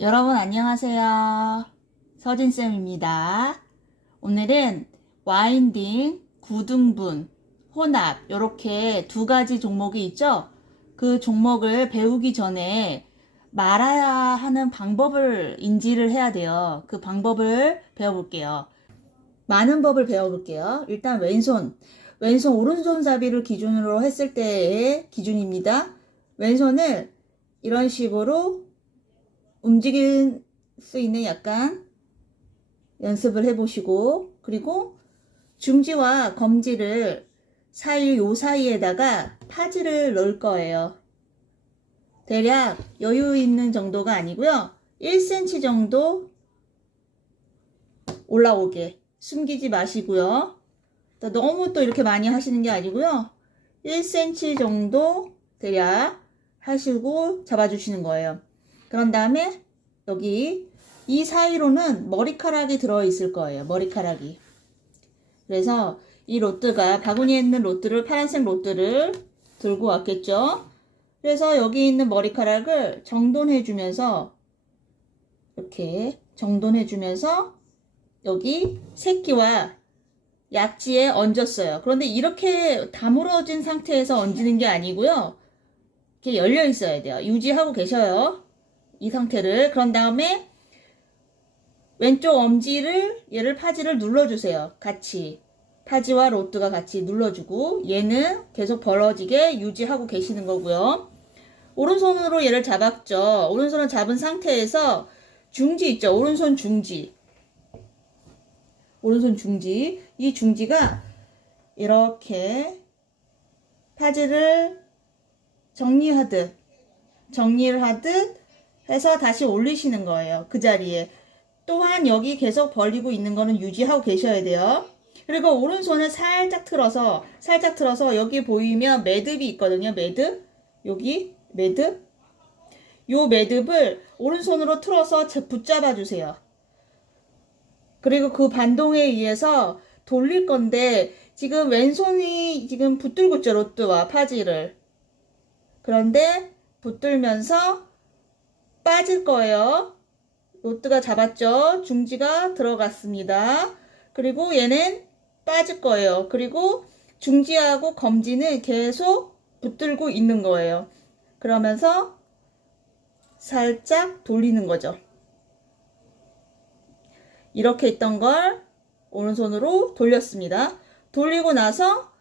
여러분 안녕하세요. 서진쌤입니다. 오늘은 와인딩, 구등분, 혼합 이렇게 두 가지 종목이 있죠. 그 종목을 배우기 전에 말아야 하는 방법을 인지를 해야 돼요. 그 방법을 배워볼게요. 많은 법을 배워볼게요. 일단 왼손 오른손잡이를 기준으로 했을 때의 기준입니다. 왼손을 이런 식으로 움직일 수 있는 약간 연습을 해보시고, 그리고 중지와 검지를 요 사이에다가 파지를 넣을 거예요. 대략 여유 있는 정도가 아니고요. 1cm 정도 올라오게 숨기지 마시고요. 너무 또 이렇게 많이 하시는 게 아니고요. 1cm 정도 대략 하시고 잡아주시는 거예요. 그런 다음에 여기 이 사이로는 머리카락이 들어있을 거예요. 머리카락이. 그래서 이 로트가 바구니에 있는 로트를 파란색 로트를 들고 왔겠죠. 그래서 여기 있는 머리카락을 정돈해 주면서 이렇게 정돈해 주면서 여기 새끼와 약지에 얹었어요. 그런데 이렇게 다물어진 상태에서 얹는 게 아니고요. 이렇게 열려 있어야 돼요. 유지하고 계셔요. 이 상태를. 그런 다음에 왼쪽 엄지를 얘를 파지를 눌러주세요. 같이 파지와 로트가 같이 눌러주고 얘는 계속 벌어지게 유지하고 계시는 거고요. 오른손으로 얘를 잡았죠. 오른손을 잡은 상태에서 중지 있죠. 오른손 중지 이 중지가 이렇게 파지를 정리를 하듯 해서 다시 올리시는 거예요. 그 자리에. 또한 여기 계속 벌리고 있는 거는 유지하고 계셔야 돼요. 그리고 오른손을 살짝 틀어서 여기 보이면 매듭이 있거든요. 매듭. 여기 매듭. 요 매듭을 오른손으로 틀어서 붙잡아 주세요. 그리고 그 반동에 의해서 돌릴 건데 지금 왼손이 지금 붙들고 있죠. 로트와 파지를. 그런데 붙들면서 빠질 거예요. 로트가 잡았죠. 중지가 들어갔습니다. 그리고 얘는 빠질 거예요. 그리고 중지하고 검지는 계속 붙들고 있는 거예요. 그러면서 살짝 돌리는 거죠. 이렇게 있던 걸 오른손으로 돌렸습니다. 돌리고 나서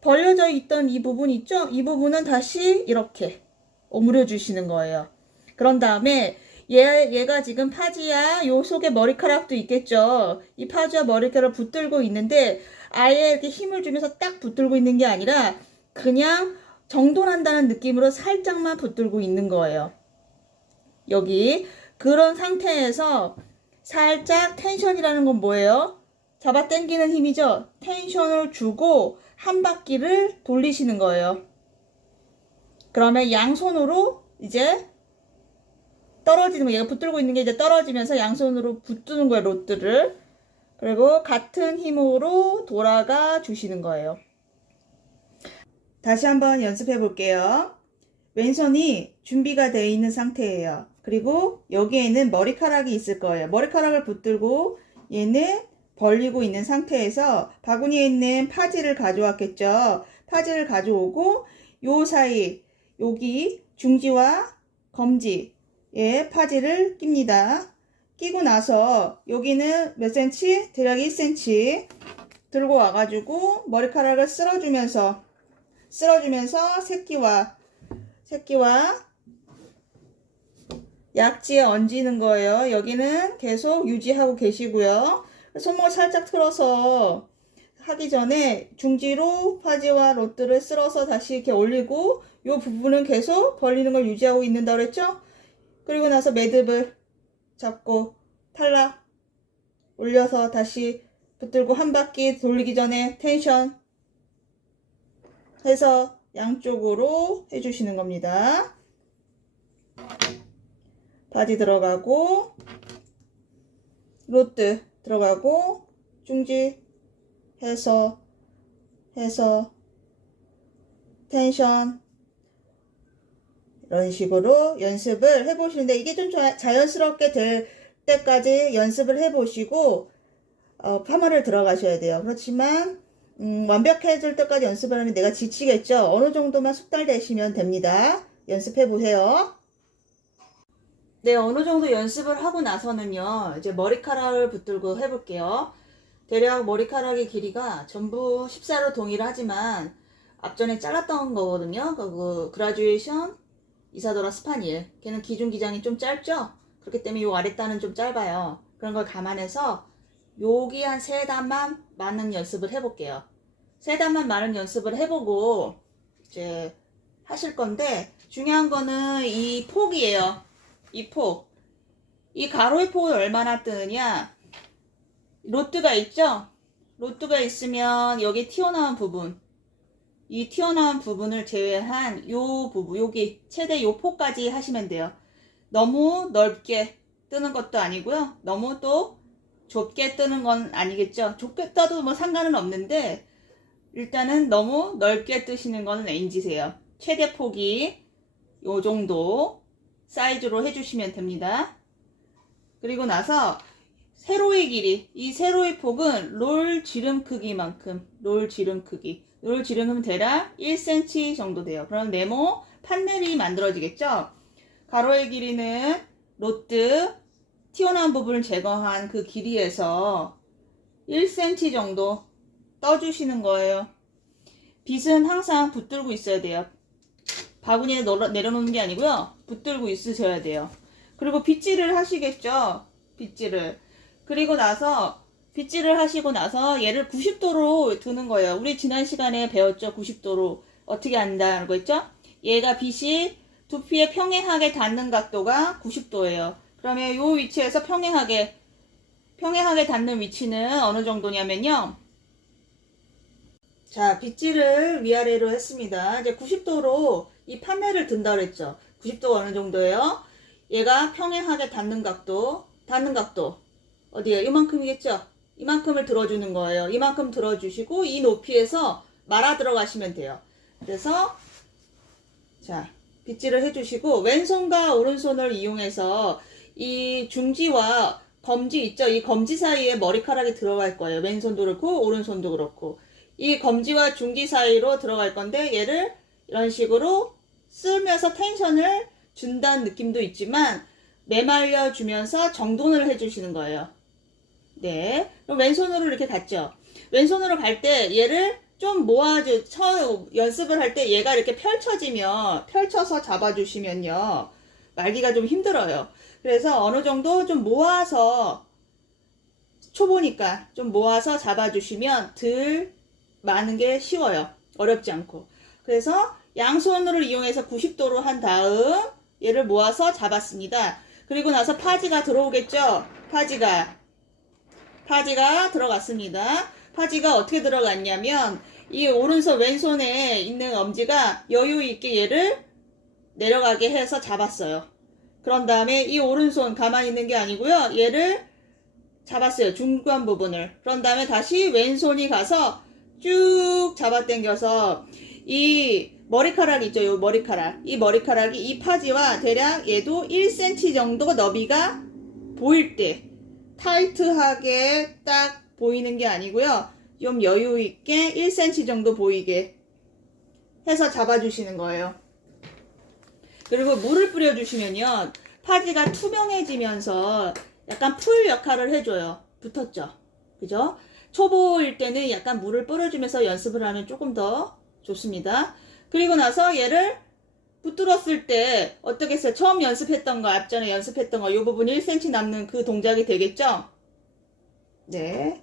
벌려져 있던 이 부분 있죠? 이 부분은 다시 이렇게 오므려 주시는 거예요. 그런 다음에 얘가 지금 파지야 요 속에 머리카락도 있겠죠. 이 파지와 머리카락을 붙들고 있는데 아예 이렇게 힘을 주면서 딱 붙들고 있는 게 아니라 그냥 정돈한다는 느낌으로 살짝만 붙들고 있는 거예요. 여기 그런 상태에서 살짝 텐션이라는 건 뭐예요? 잡아 당기는 힘이죠. 텐션을 주고 한 바퀴를 돌리시는 거예요. 그러면 양손으로 이제 떨어지는 거, 얘가 붙들고 있는 게 이제 떨어지면서 양손으로 붙드는 거예요, 로트를. 그리고 같은 힘으로 돌아가 주시는 거예요. 다시 한번 연습해 볼게요. 왼손이 준비가 되어 있는 상태예요. 그리고 여기에는 머리카락이 있을 거예요. 머리카락을 붙들고 얘는 벌리고 있는 상태에서 바구니에 있는 파지를 가져왔겠죠. 파지를 가져오고 요 사이 여기 중지와 검지에 파지를 낍니다. 끼고 나서 여기는 몇 cm? 대략 1cm 들고 와가지고 머리카락을 쓸어주면서 새끼와 약지에 얹는 거예요. 여기는 계속 유지하고 계시고요. 손목을 살짝 틀어서 하기 전에 중지로 파지와 로트를 쓸어서 다시 이렇게 올리고 이 부분은 계속 벌리는 걸 유지하고 있는다 그랬죠? 그리고 나서 매듭을 잡고 탈락 올려서 다시 붙들고 한 바퀴 돌리기 전에 텐션 해서 양쪽으로 해주시는 겁니다. 바지 들어가고 로트 들어가고 중지 해서 텐션 이런 식으로 연습을 해보시는데 이게 좀 자연스럽게 될 때까지 연습을 해보시고 파마를 들어가셔야 돼요. 그렇지만 완벽해질 때까지 연습을 하면 내가 지치겠죠. 어느 정도만 숙달되시면 됩니다. 연습해보세요. 네, 어느 정도 연습을 하고 나서는요, 이제 머리카락을 붙들고 해볼게요. 대략 머리카락의 길이가 전부 14로 동일하지만 앞전에 잘랐던 거거든요. 그 그라듀에이션 이사도라 스파니엘. 걔는 기준 기장이 좀 짧죠? 그렇기 때문에 요 아랫단은 좀 짧아요. 그런 걸 감안해서 여기 한 3단만 많은 연습을 해볼게요. 3단만 많은 연습을 해보고 이제 하실 건데 중요한 거는 이 폭이에요. 이 폭. 이 가로의 폭이 얼마나 뜨느냐. 로트가 있죠? 로트가 있으면 여기 튀어나온 부분, 이 튀어나온 부분을 제외한 요 부분, 여기 최대 요 폭까지 하시면 돼요. 너무 넓게 뜨는 것도 아니고요. 너무 또 좁게 뜨는 건 아니겠죠. 좁게 떠도 뭐 상관은 없는데 일단은 너무 넓게 뜨시는 거는 NG세요. 최대 폭이 요 정도 사이즈로 해주시면 됩니다. 그리고 나서 세로의 길이, 이 세로의 폭은 롤 지름 크기만큼, 롤 지름 크기는 대략 1cm 정도 돼요. 그럼 네모 판넬이 만들어지겠죠? 가로의 길이는 로트, 튀어나온 부분을 제거한 그 길이에서 1cm 정도 떠주시는 거예요. 빗은 항상 붙들고 있어야 돼요. 바구니에 내려놓는 게 아니고요. 붙들고 있으셔야 돼요. 그리고 빗질을 하시겠죠? 빗질을. 그리고 나서 빗질을 하시고 나서 얘를 90도로 두는 거예요. 우리 지난 시간에 배웠죠? 90도로 어떻게 한다는 거 있죠? 얘가 빗이 두피에 평행하게 닿는 각도가 90도예요. 그러면 이 위치에서 평행하게 닿는 위치는 어느 정도냐면요. 자, 빗질을 위아래로 했습니다. 이제 90도로 이 판넬을 든다 그랬죠? 90도가 어느 정도예요? 얘가 평행하게 닿는 각도 어디에요? 이만큼이겠죠? 이만큼을 들어주는 거예요. 이만큼 들어주시고 이 높이에서 말아 들어가시면 돼요. 그래서 자, 빗질을 해주시고 왼손과 오른손을 이용해서 이 중지와 검지 있죠? 이 검지 사이에 머리카락이 들어갈 거예요. 왼손도 그렇고 오른손도 그렇고 이 검지와 중지 사이로 들어갈 건데 얘를 이런 식으로 쓸면서 텐션을 준다는 느낌도 있지만 매말려 주면서 정돈을 해주시는 거예요. 네, 그럼 왼손으로 이렇게 갔죠. 왼손으로 갈 때 얘를 좀 연습을 할 때 얘가 이렇게 펼쳐서 잡아주시면요. 말기가 좀 힘들어요. 그래서 어느 정도 좀 모아서, 초보니까 좀 모아서 잡아주시면 덜 많은 게 쉬워요. 어렵지 않고. 그래서 양손으로 이용해서 90도로 한 다음 얘를 모아서 잡았습니다. 그리고 나서 파지가 들어오겠죠? 파지가 들어갔습니다. 파지가 어떻게 들어갔냐면 이 오른손 왼손에 있는 엄지가 여유 있게 얘를 내려가게 해서 잡았어요. 그런 다음에 이 오른손 가만히 있는 게 아니고요. 얘를 잡았어요. 중간 부분을. 그런 다음에 다시 왼손이 가서 쭉 잡아당겨서 이 머리카락 있죠. 요 머리카락. 이 머리카락이 이 파지와 대략 얘도 1cm 정도 너비가 보일 때 타이트하게 딱 보이는 게 아니고요. 좀 여유 있게 1cm 정도 보이게 해서 잡아주시는 거예요. 그리고 물을 뿌려주시면요. 파지가 투명해지면서 약간 풀 역할을 해줘요. 붙었죠? 그죠? 초보일 때는 약간 물을 뿌려주면서 연습을 하면 조금 더 좋습니다. 그리고 나서 얘를 붙들었을 때 어떻게 했어요? 처음 연습했던 거, 앞전에 연습했던 거, 이 부분 1cm 남는 그 동작이 되겠죠? 네.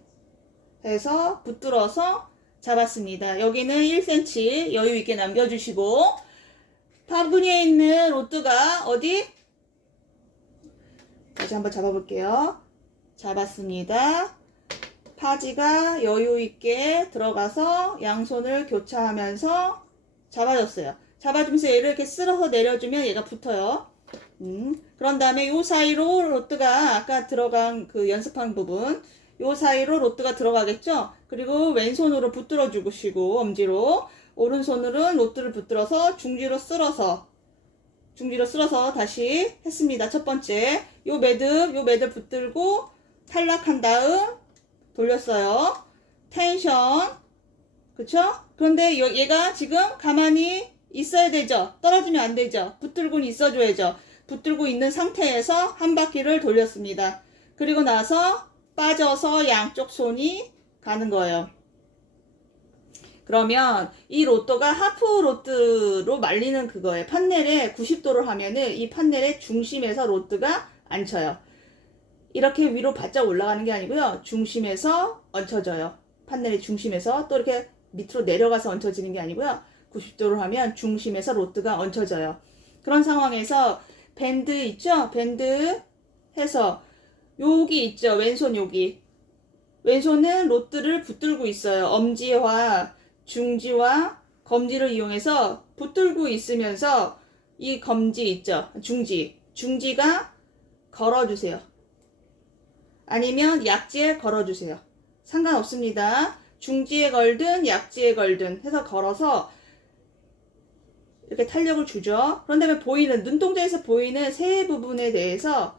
해서 붙들어서 잡았습니다. 여기는 1cm 여유 있게 남겨주시고, 바구니에 있는 로트가 어디? 다시 한번 잡아볼게요. 잡았습니다. 파지가 여유 있게 들어가서 양손을 교차하면서 잡아줬어요. 잡아주면서 얘를 이렇게 쓸어서 내려주면 얘가 붙어요. 그런 다음에 요 사이로 로트가 아까 들어간 그 연습한 부분, 요 사이로 로트가 들어가겠죠? 그리고 왼손으로 붙들어 주시고 엄지로, 오른손으로는 로트를 붙들어서 중지로 쓸어서 중지로 쓸어서 다시 했습니다. 첫 번째 요 매듭 붙들고 탈락한 다음 돌렸어요. 텐션, 그쵸? 그런데 얘가 지금 가만히 있어야 되죠. 떨어지면 안 되죠. 붙들고는 있어줘야죠. 붙들고 있는 상태에서 한 바퀴를 돌렸습니다. 그리고 나서 빠져서 양쪽 손이 가는 거예요. 그러면 이 로또가 하프 로트로 말리는 그거예요. 판넬에 90도로 하면은 이 판넬의 중심에서 로트가 앉혀요. 이렇게 위로 바짝 올라가는 게 아니고요. 중심에서 얹혀져요. 판넬의 중심에서 또 이렇게 밑으로 내려가서 얹혀지는 게 아니고요. 90도로 하면 중심에서 로트가 얹혀져요. 그런 상황에서 밴드 있죠? 밴드 해서 여기 있죠? 왼손 여기. 왼손은 로트를 붙들고 있어요. 엄지와 중지와 검지를 이용해서 붙들고 있으면서 이 검지 있죠? 중지가 걸어주세요. 아니면 약지에 걸어주세요. 상관없습니다. 중지에 걸든 약지에 걸든 해서 걸어서 이렇게 탄력을 주죠. 그런 다음에 보이는 눈동자에서 보이는 세 부분에 대해서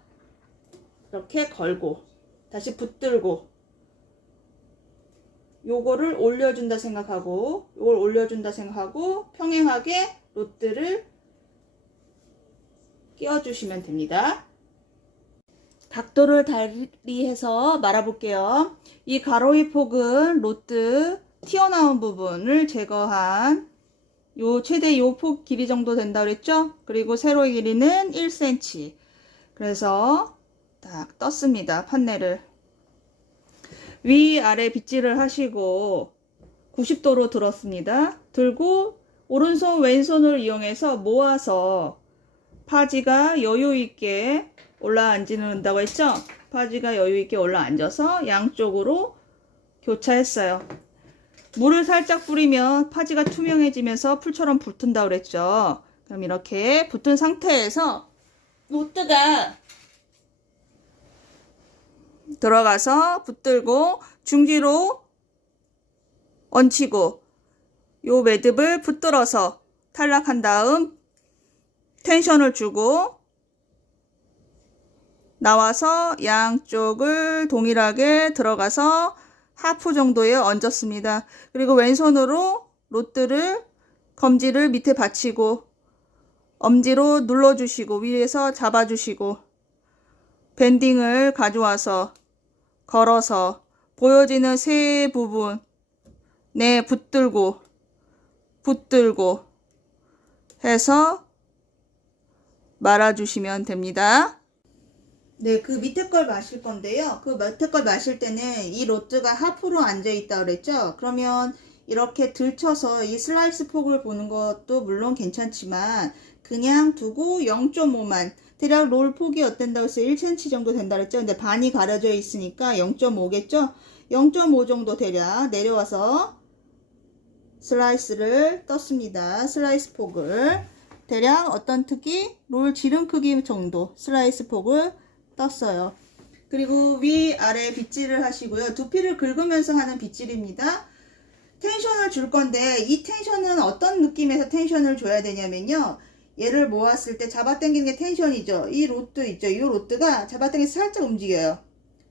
이렇게 걸고 다시 붙들고 요거를 올려준다 생각하고 요걸 올려준다 생각하고 평행하게 로트를 끼워주시면 됩니다. 각도를 달리해서 말아볼게요. 이 가로의 폭은 로트 튀어나온 부분을 제거한 요 최대 요 폭 길이 정도 된다 그랬죠? 그리고 세로의 길이는 1cm. 그래서 딱 떴습니다. 판넬을. 위아래 빗질을 하시고 90도로 들었습니다. 들고 오른손 왼손을 이용해서 모아서 파지가 여유있게 올라앉는다고 했죠? 파지가 여유있게 올라앉아서 양쪽으로 교차했어요. 물을 살짝 뿌리면 파지가 투명해지면서 풀처럼 붙은다고 그랬죠? 그럼 이렇게 붙은 상태에서 로트가 들어가서 붙들고 중지로 얹히고 요 매듭을 붙들어서 탈락한 다음 텐션을 주고 나와서 양쪽을 동일하게 들어가서 하프 정도에 얹었습니다. 그리고 왼손으로 로트를 검지를 밑에 받치고 엄지로 눌러주시고 위에서 잡아주시고 밴딩을 가져와서 걸어서 보여지는 세 부분에 붙들고 해서 말아주시면 됩니다. 네, 그 밑에 걸 마실 건데요. 그 밑에 걸 마실 때는 이 로트가 하프로 앉아 있다 그랬죠. 그러면 이렇게 들쳐서 이 슬라이스 폭을 보는 것도 물론 괜찮지만 그냥 두고 0.5만 대략 롤 폭이 어땠다고 해서 1cm 정도 된다 그랬죠. 근데 반이 가려져 있으니까 0.5겠죠. 0.5 정도 대략 내려와서 슬라이스를 떴습니다. 슬라이스 폭을 대략 어떤 크기? 롤 지름 크기 정도 슬라이스 폭을 떴어요. 그리고 위아래 빗질을 하시고요. 두피를 긁으면서 하는 빗질입니다. 텐션을 줄 건데 이 텐션은 어떤 느낌에서 텐션을 줘야 되냐면요. 얘를 모았을 때 잡아당기는 게 텐션이죠. 이 로트 있죠. 이 로트가 잡아당겨서 살짝 움직여요.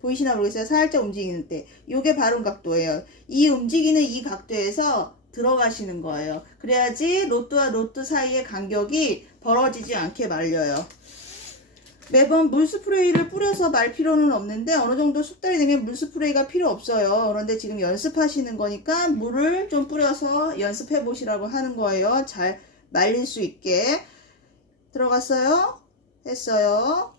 보이시나 모르겠어요. 살짝 움직이는 때. 요게 바른 각도예요. 이 움직이는 이 각도에서 들어가시는 거예요. 그래야지 로트와 로트 사이의 간격이 벌어지지 않게 말려요. 매번 물 스프레이를 뿌려서 말 필요는 없는데 어느 정도 숙달이 되면 물 스프레이가 필요 없어요. 그런데 지금 연습하시는 거니까 물을 좀 뿌려서 연습해 보시라고 하는 거예요. 잘 말릴 수 있게. 들어갔어요? 했어요.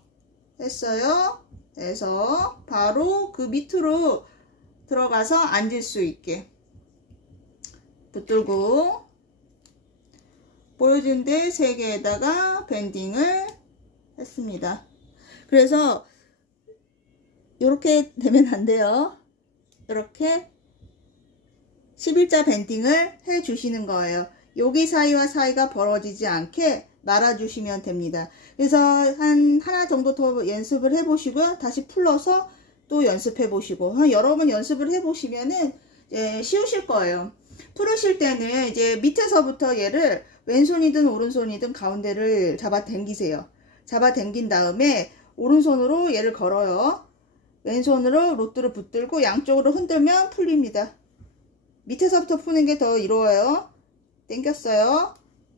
해서 바로 그 밑으로 들어가서 앉을 수 있게 붙들고 보여준 데 3개에다가 밴딩을 했습니다. 그래서 이렇게 되면 안 돼요. 이렇게 11자 밴딩을 해 주시는 거예요. 여기 사이와 사이가 벌어지지 않게 말아주시면 됩니다. 그래서 하나 정도 더 연습을 해보시고요. 다시 풀러서 또 연습해 보시고 한 여러 번 연습을 해 보시면은 쉬우실 거예요. 풀으실 때는 이제 밑에서부터 얘를 왼손이든 오른손이든 가운데를 잡아 당기세요. 잡아 당긴 다음에 오른손으로 얘를 걸어요. 왼손으로 로트를 붙들고 양쪽으로 흔들면 풀립니다. 밑에서부터 푸는 게 더 이로워요. 당겼어요.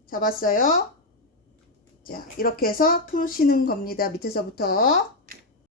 잡았어요. 자, 이렇게 해서 푸시는 겁니다. 밑에서부터.